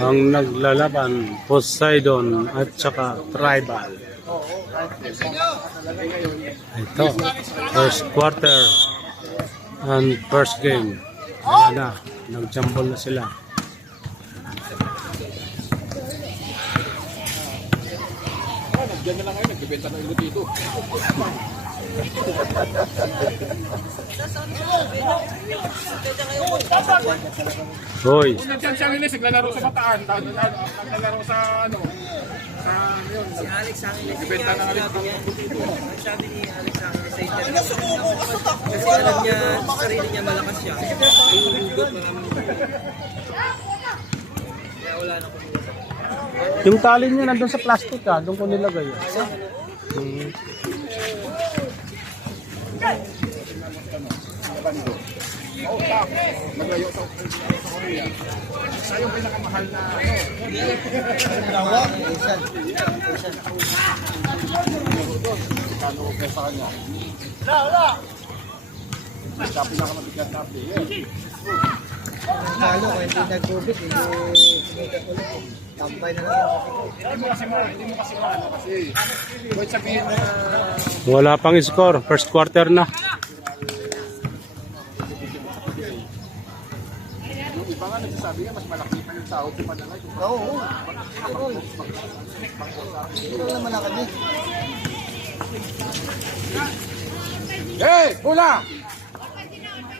Ang naglalaban, Poseidon at saka Tribal. Ito, first quarter and first game. Ayan na, nag-jumble na sila. Diyan na lang ngayon, nagbibenta ng ilo dito. Hoy. Nandiyan siya nila, naglalaro sa Bataan, naglalaro sa ano, sa yun. Si Alex Angeles, Nagbibenta ng ilo dito. sabi ni Alex Angeles sa internet. Kasi alam niya, sa sarili niya malakas siya. May hugot, maraming kaya wala na kumuha. Yung tali niya nandun sa plastic doon ko nilagay. Naglayo sa Korea. Siya yung pinakamahal na kano ka sa kanya. Wala! Siya pinakamabigat na player. Lalo, kung hindi nag-COVID, hindi sumikat ulit. Tampay na lang ako. Hindi mo kasi maano kasi. Pwede sabihin na Wala pang score, first quarter na. yung iba nga nagsasabi nga mas malaki pa yung sahod yung manalay. Oo. Ito naman na kami. Hey! Pula!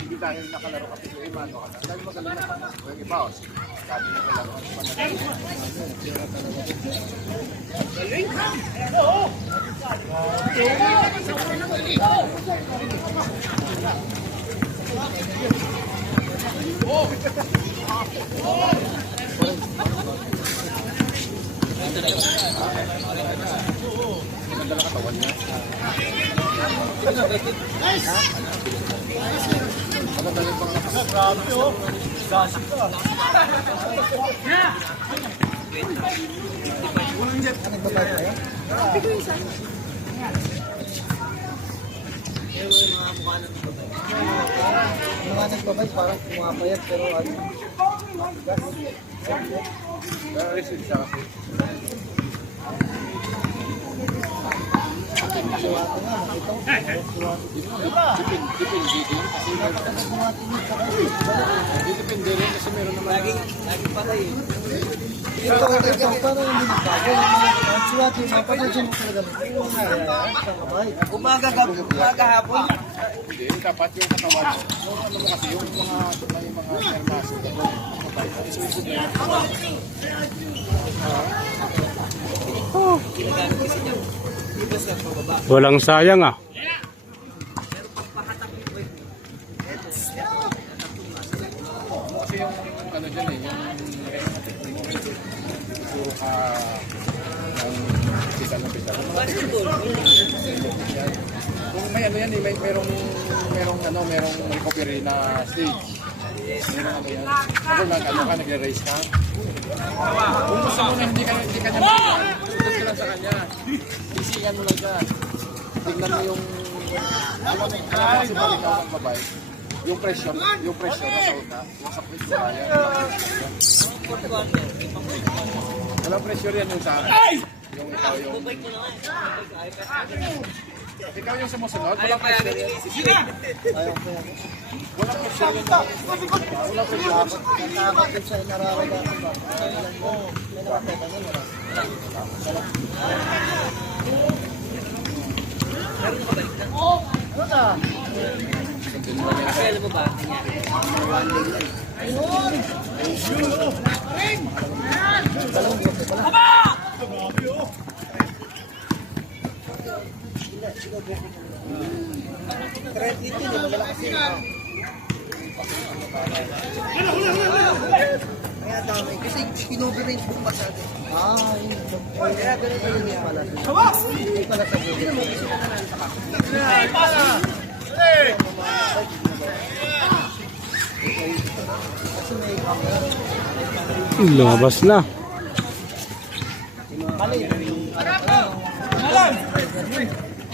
Hindi dahil nakalaro ka pito yung mano ka na. Dahil magaling na pa. O yung iba, sabi na kalaro ka pa na. Ganda na katawan niya. Grabe oh. Gasip ka. Nagbabayad tayo? Mga nagbabayad parang pumapayat pero ano? Receive siya kasi. Suwata nga, nakita ko. Depende din kasi depende rin kasi meron naman Laging patay eh. Ito, parang hindi nagbago. Ang suwata yung mapanagyan mo talaga. Umaga hapon. hindi dapat yung katawan mo ano mo kasi yung mga sermas Ginagamit kasi niya. Ibas lang pababa. Walang sayang kasi yung ano dyan yung puro ka Basketball. kung may ano yan merong recovery na stage. Merong ano yan. Ako lang ka nagre-race ka. Kung gusto mo na hindi ka niya magiging, tugtog ka lang sa kanya. Isingan mo lang siya. Tignan mo yung kasi balik ako ng babae. Yung pressure na sa una, yung sa pressure kaya. Walang pressure yan yung sa akin. Yung ikaw yung... Ikaw yung sumusunod, walang pressure yan. Ayaw ko yan. Walang pressure yan. Walang pressure yan. Natakot din sa nararamdaman ba? Alam mo, may nakapeta niya, wala. Ano na? Kasi alam mo ba? Kaya dami. Kasi kinoverage mo masyado. Kaya ganito yun yung pala. Hindi pala sa buhay. Kasi may camera. Lumabas na.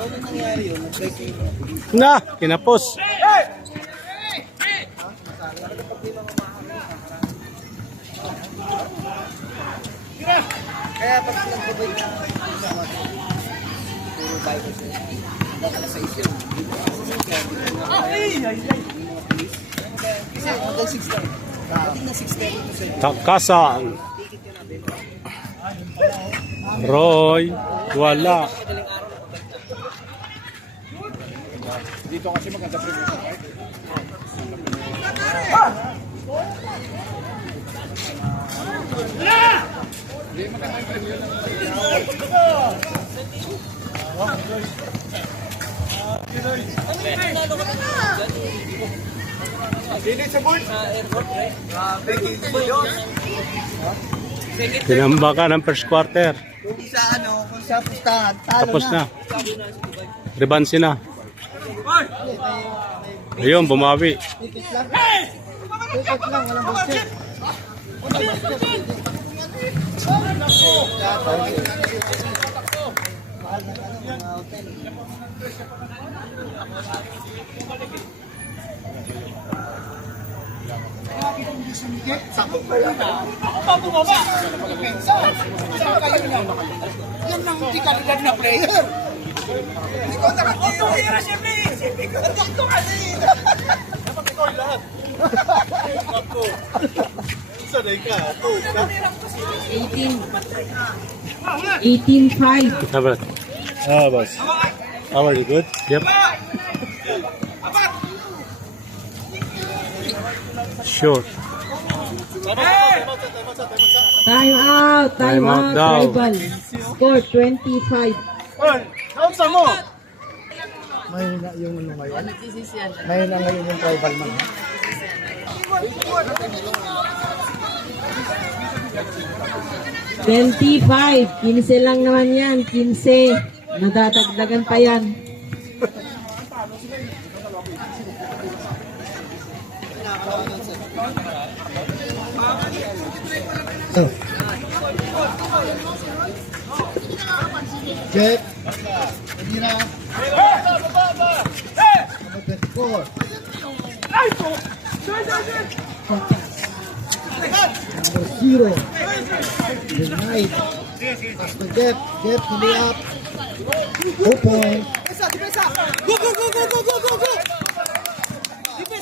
So, ano nangyari yun? Na, kinapos. Kaya pag nag-provide na puro Bible siya. Alas 6 yun. Kasi hanggang 6 lang. Dating na 6:30 to 7. Takasan. Roy. Wala. Dito kasi maganda premium sa park. Hindi maganda yung premium. Tinamba ka ng first quarter. Hindi sa ano, kung sa pustahan, talo Tapos na. na. Rebansi na. Ayun, bumawi. Ticket lang. Ticket lang, walang budget. Mahal na ano, mga hotel. Yan ang di kalidad na player. Ikaw nakatira. Ito kasi. Dapat ikaw lahat. Ako. Sanay ka. 18.5. How about? Boss. How are you? Good? Yep. Sure. Time out. Time out daw. Tribal. Score 25. Mahina yung ano ngayon. Mahina ngayon yung tribal man. $25. 15 lang naman yan. 15. Nadadagdagan pa yan. Jet. Kanina. Number 24. Number 0. Denied. Pass to Jeff. Jeff, hindi up. 2 point.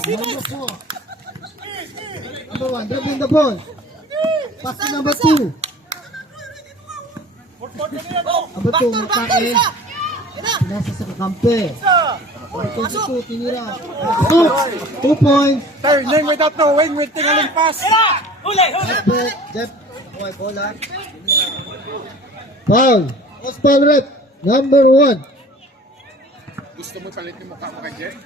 Number 4. Number 1, dribbling the ball. Pass to number 2. Number 2, matake. Pinasa sa kakampi. Number 22, tinira. 2 points. Turning without knowing, with tingaling pass. Jeff. Okay, bola. Foul. Post foul rep. Number 1. Gusto mo palit yung mukha mo kay Jeff?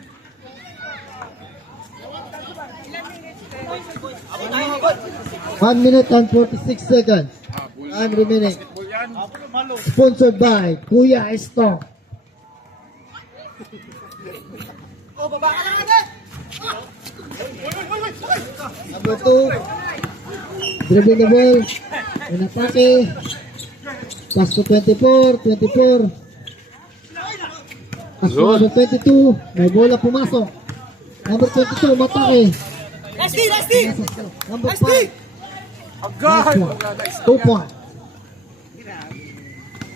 1 minute and 46 seconds. Time remaining. Basketball yan. Sponsored by Kuya Estong. Number 2. Dribbling the ball. Inatake. Pass to 24. 24. Pass to number 22. May bola pumasok. Number 22. Matake. Number 5. Agad! 2 points.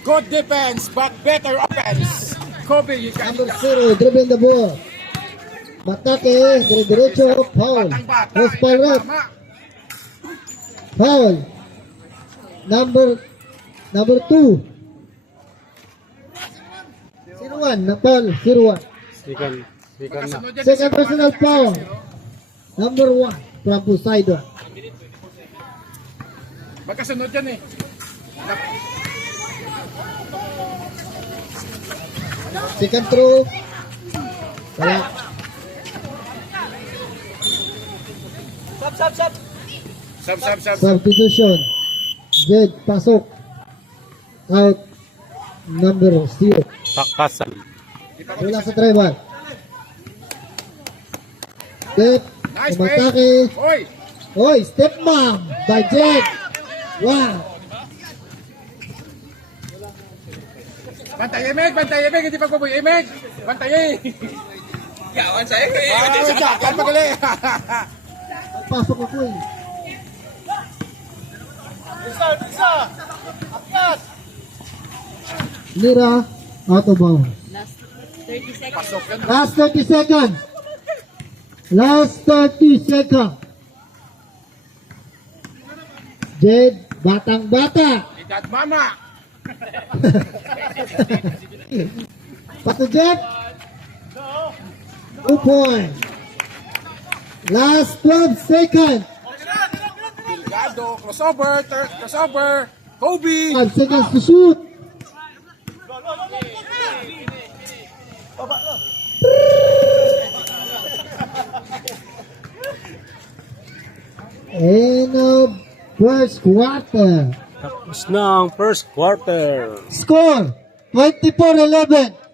Good defense, but better offense. Kobe, you can. Number 0, dribbling the ball. Matake, dire-diretso, foul. Post foul rep. Foul. Number 2. 0-1, na foul, 0-1. Second na. Second personal foul. Number 1, from Poseidon. Magkasunod yan eh. Second throw. Wala. Sub. Substitution. Jed, pasok. Out. Number 0. Takasan. Wala sa tribal. Jed, Nice, umatake. Oy! Oy, step mom by Jed. Wow. Bantay, Emeg! Hindi pagbaboy, Emeg! Bantay, Yawan sa'yo eh. Jackal magaling! Pasok ako eh. Lira, out of bounds. Pasok yan. Last 30 seconds. Last 30 seconds. Jed, batang-bata. Edad mama. Pato Jed. 2 points. Last 12 seconds. Delgado. Crossover. Kobe. 5 seconds to shoot. End of first quarter. Tapos na ang first quarter. Score 24-11.